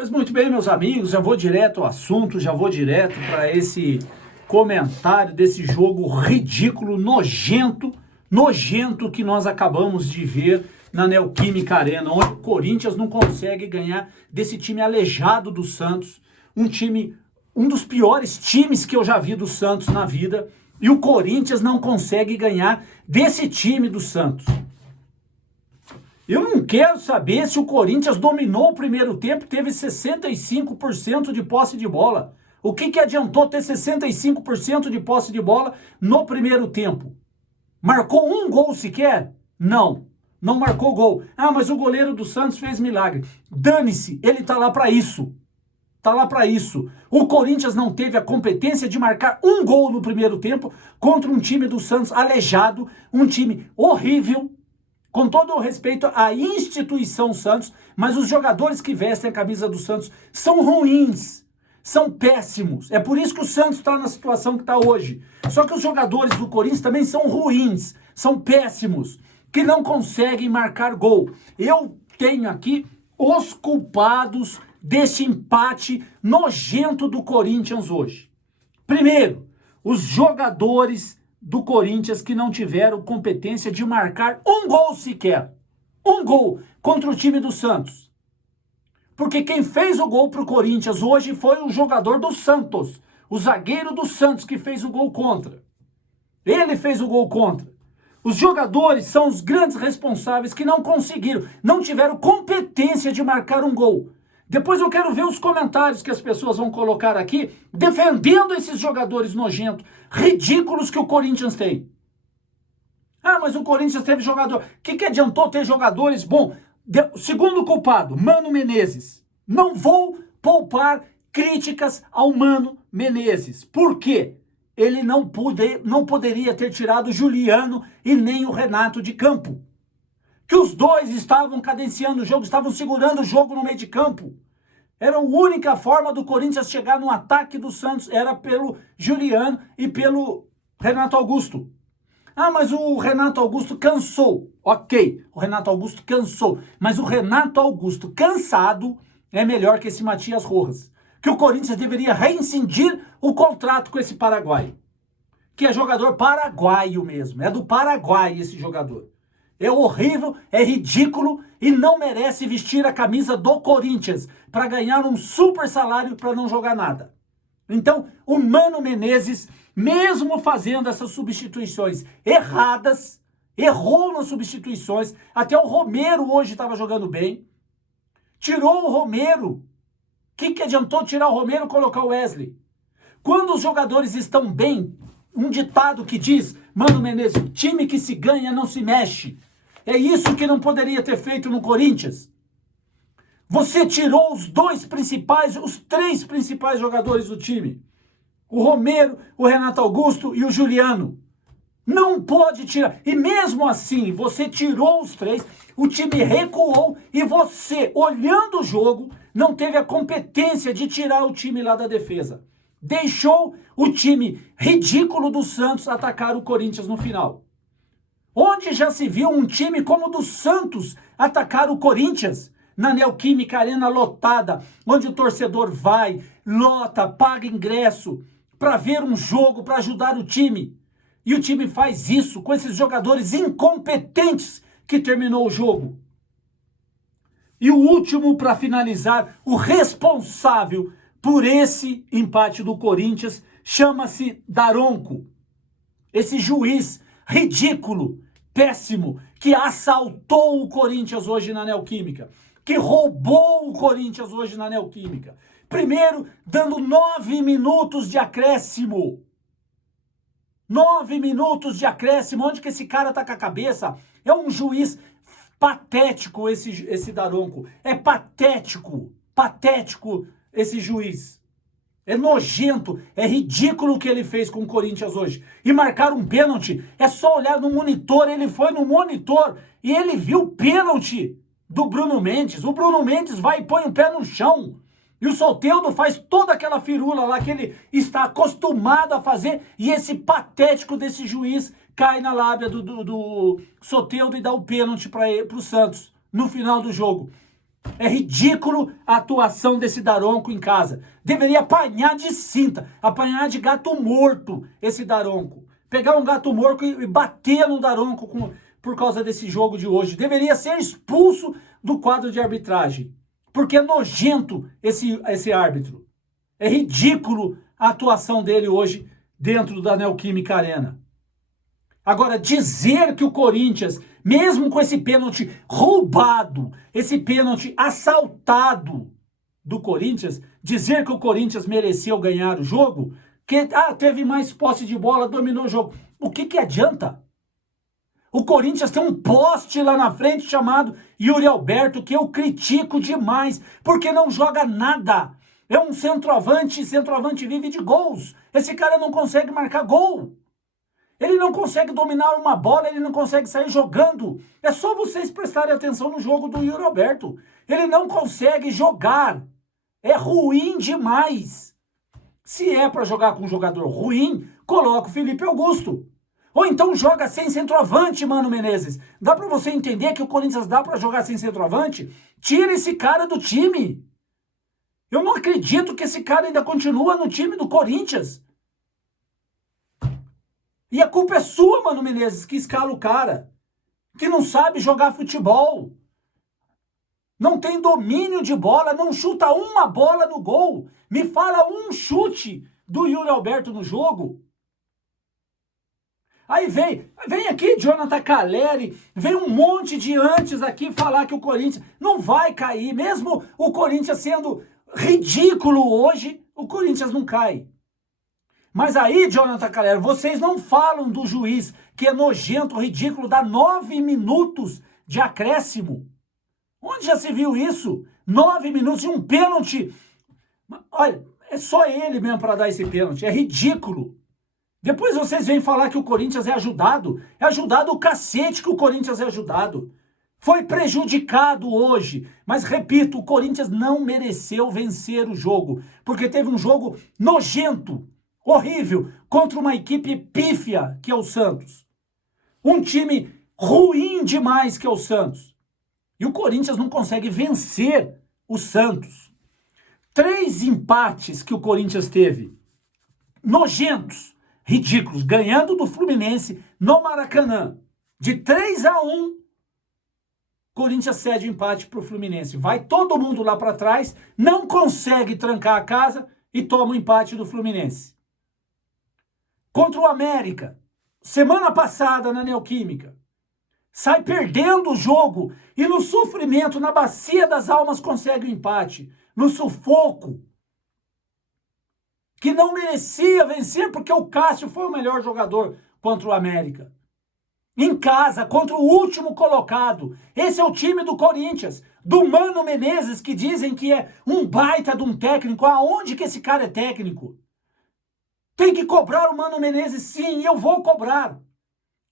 Pois muito bem, meus amigos, já vou direto ao assunto, já vou direto para esse comentário desse jogo ridículo, nojento que nós acabamos de ver na Neoquímica Arena, onde o Corinthians não consegue ganhar desse time aleijado do Santos, um dos piores times que eu já vi do Santos na vida, e o Corinthians não consegue ganhar desse time do Santos. Eu não quero saber se o Corinthians dominou o primeiro tempo, teve 65% de posse de bola. O que adiantou ter 65% de posse de bola no primeiro tempo? Marcou um gol sequer? Não marcou gol. Ah, mas o goleiro do Santos fez milagre. Dane-se, ele tá lá para isso. Tá lá para isso. O Corinthians não teve a competência de marcar um gol no primeiro tempo contra um time do Santos aleijado, um time horrível. Com todo o respeito à instituição Santos, mas os jogadores que vestem a camisa do Santos são ruins, são péssimos. É por isso que o Santos está na situação que está hoje. Só que os jogadores do Corinthians também são ruins, são péssimos, que não conseguem marcar gol. Eu tenho aqui os culpados desse empate nojento do Corinthians hoje. Primeiro, os jogadores do Corinthians que não tiveram competência de marcar um gol sequer. Um gol contra o time do Santos. Porque quem fez o gol pro Corinthians hoje foi o jogador do Santos. O zagueiro do Santos que fez o gol contra. Ele fez o gol contra. Os jogadores são os grandes responsáveis que não conseguiram, não tiveram competência de marcar um gol. Depois eu quero ver os comentários que as pessoas vão colocar aqui, defendendo esses jogadores nojentos, ridículos que o Corinthians tem. Ah, mas o Corinthians teve jogador. O que adiantou ter jogadores? Bom, segundo culpado, Mano Menezes. Não vou poupar críticas ao Mano Menezes. Por quê? Ele não poderia ter tirado o Juliano e nem o Renato de campo. Que os dois estavam cadenciando o jogo, estavam segurando o jogo no meio de campo. Era a única forma do Corinthians chegar no ataque do Santos, era pelo Juliano e pelo Renato Augusto. Ah, mas o Renato Augusto cansou. Ok, o Renato Augusto cansou. Mas o Renato Augusto cansado é melhor que esse Matias Rojas. Que o Corinthians deveria rescindir o contrato com esse paraguaio. Que é jogador paraguaio mesmo, é do Paraguai esse jogador. É horrível, é ridículo e não merece vestir a camisa do Corinthians para ganhar um super salário para não jogar nada. Então, o Mano Menezes, mesmo fazendo essas substituições erradas, errou nas substituições, até o Romero hoje estava jogando bem, tirou o Romero. O que adiantou tirar o Romero e colocar o Wesley? Quando os jogadores estão bem, um ditado que diz, Mano Menezes, time que se ganha não se mexe. É isso que não poderia ter feito no Corinthians. Você tirou os três principais jogadores do time. O Romero, o Renato Augusto e o Juliano. Não pode tirar. E mesmo assim, você tirou os três, o time recuou e você, olhando o jogo, não teve a competência de tirar o time lá da defesa. Deixou o time ridículo do Santos atacar o Corinthians no final. Onde já se viu um time como o do Santos atacar o Corinthians? Na Neoquímica Arena lotada, onde o torcedor vai, lota, paga ingresso para ver um jogo, para ajudar o time. E o time faz isso com esses jogadores incompetentes que terminou o jogo. E o último, para finalizar, o responsável por esse empate do Corinthians chama-se Daronco. Esse juiz ridículo, péssimo, que assaltou o Corinthians hoje na Neoquímica, que roubou o Corinthians hoje na Neoquímica. Primeiro, dando 9 minutos de acréscimo. 9 minutos de acréscimo. Onde que esse cara tá com a cabeça? É um juiz patético esse Daronco. É patético esse juiz. É nojento, é ridículo o que ele fez com o Corinthians hoje. E marcar um pênalti, é só olhar no monitor, ele foi no monitor e ele viu o pênalti do Bruno Mendes. O Bruno Mendes vai e põe o pé no chão. E o Soteldo faz toda aquela firula lá que ele está acostumado a fazer. E esse patético desse juiz cai na lábia do Soteldo e dá o pênalti para o Santos no final do jogo. É ridículo a atuação desse Daronco em casa. Deveria apanhar de cinta, apanhar de gato morto esse Daronco. Pegar um gato morto e bater no Daronco por causa desse jogo de hoje. Deveria ser expulso do quadro de arbitragem. Porque é nojento esse árbitro. É ridículo a atuação dele hoje dentro da Neoquímica Arena. Agora, dizer que o Corinthians, mesmo com esse pênalti roubado, esse pênalti assaltado do Corinthians, dizer que o Corinthians mereceu ganhar o jogo, que teve mais posse de bola, dominou o jogo. O que adianta? O Corinthians tem um poste lá na frente chamado Yuri Alberto, que eu critico demais, porque não joga nada. É um centroavante vive de gols. Esse cara não consegue marcar gol. Ele não consegue dominar uma bola, ele não consegue sair jogando. É só vocês prestarem atenção no jogo do Yuri Alberto. Ele não consegue jogar. É ruim demais. Se é para jogar com um jogador ruim, coloca o Felipe Augusto. Ou então joga sem centroavante, Mano Menezes. Dá para você entender que o Corinthians dá para jogar sem centroavante? Tira esse cara do time. Eu não acredito que esse cara ainda continua no time do Corinthians. E a culpa é sua, Mano Menezes, que escala o cara. Que não sabe jogar futebol. Não tem domínio de bola, não chuta uma bola no gol. Me fala um chute do Yuri Alberto no jogo. Aí vem aqui Jonathan Calleri, vem um monte de antes aqui falar que o Corinthians não vai cair. Mesmo o Corinthians sendo ridículo hoje, o Corinthians não cai. Mas aí, Jonathan Calleri, vocês não falam do juiz, que é nojento, ridículo, dá 9 minutos de acréscimo. Onde já se viu isso? 9 minutos de um pênalti. Olha, é só ele mesmo para dar esse pênalti. É ridículo. Depois vocês vêm falar que o Corinthians é ajudado. É ajudado o cacete que o Corinthians é ajudado. Foi prejudicado hoje. Mas, repito, o Corinthians não mereceu vencer o jogo. Porque teve um jogo nojento, horrível, contra uma equipe pífia, que é o Santos. Um time ruim demais, que é o Santos. E o Corinthians não consegue vencer o Santos. 3 empates que o Corinthians teve. Nojentos, ridículos. Ganhando do Fluminense no Maracanã. De 3-1, Corinthians cede o empate para o Fluminense. Vai todo mundo lá para trás, não consegue trancar a casa e toma o empate do Fluminense. Contra o América, semana passada na Neoquímica, sai perdendo o jogo e no sofrimento, na bacia das almas, consegue o empate. No sufoco, que não merecia vencer porque o Cássio foi o melhor jogador contra o América. Em casa, contra o último colocado. Esse é o time do Corinthians, do Mano Menezes, que dizem que é um baita de um técnico. Aonde que esse cara é técnico? Tem que cobrar o Mano Menezes, sim, e eu vou cobrar.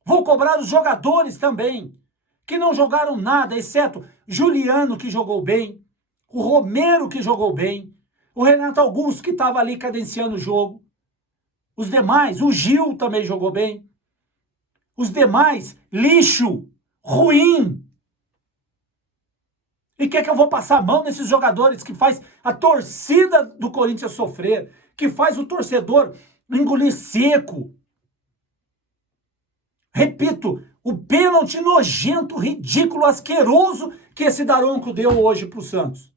Vou cobrar os jogadores também, que não jogaram nada, exceto Juliano, que jogou bem, o Romero, que jogou bem, o Renato Augusto, que estava ali cadenciando o jogo. Os demais, o Gil também jogou bem. Os demais, lixo, ruim. E quer que eu vou passar a mão nesses jogadores que faz a torcida do Corinthians sofrer, que faz o torcedor engolir seco. Repito, o pênalti nojento, ridículo, asqueroso que esse Daronco deu hoje para o Santos.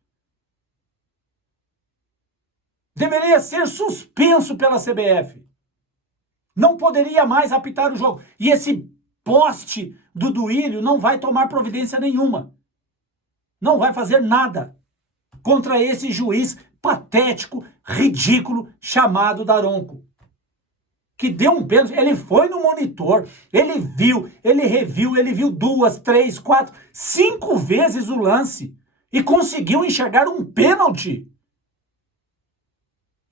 Deveria ser suspenso pela CBF. Não poderia mais apitar o jogo. E esse poste do Duílio não vai tomar providência nenhuma. Não vai fazer nada contra esse juiz patético, ridículo, chamado Daronco. Que deu um pênalti, ele foi no monitor, ele viu, ele reviu, ele viu 2, 3, 4, 5 vezes o lance e conseguiu enxergar um pênalti.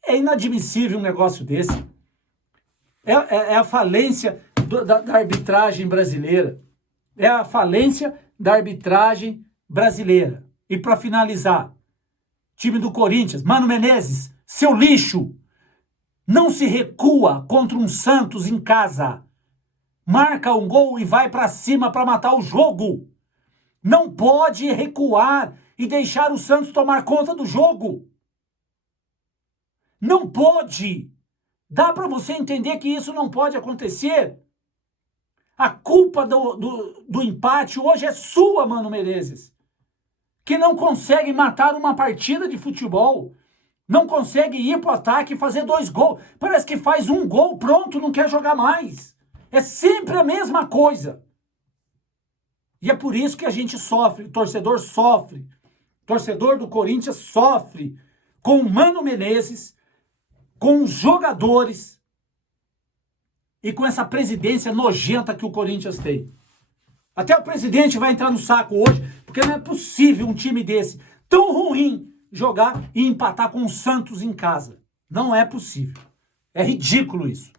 É inadmissível um negócio desse. É a falência da arbitragem brasileira. É a falência da arbitragem brasileira. E para finalizar, time do Corinthians, Mano Menezes, seu lixo, não se recua contra um Santos em casa. Marca um gol e vai para cima para matar o jogo. Não pode recuar e deixar o Santos tomar conta do jogo. Não pode. Dá para você entender que isso não pode acontecer? A culpa do empate hoje é sua, Mano Menezes, que não consegue matar uma partida de futebol, não consegue ir pro ataque e fazer 2 gols. Parece que faz 1 gol, pronto, não quer jogar mais. É sempre a mesma coisa. E é por isso que a gente sofre, o torcedor sofre. O torcedor do Corinthians sofre com o Mano Menezes, com os jogadores e com essa presidência nojenta que o Corinthians tem. Até o presidente vai entrar no saco hoje, porque não é possível um time desse, tão ruim, jogar e empatar com o Santos em casa. Não é possível. É ridículo isso.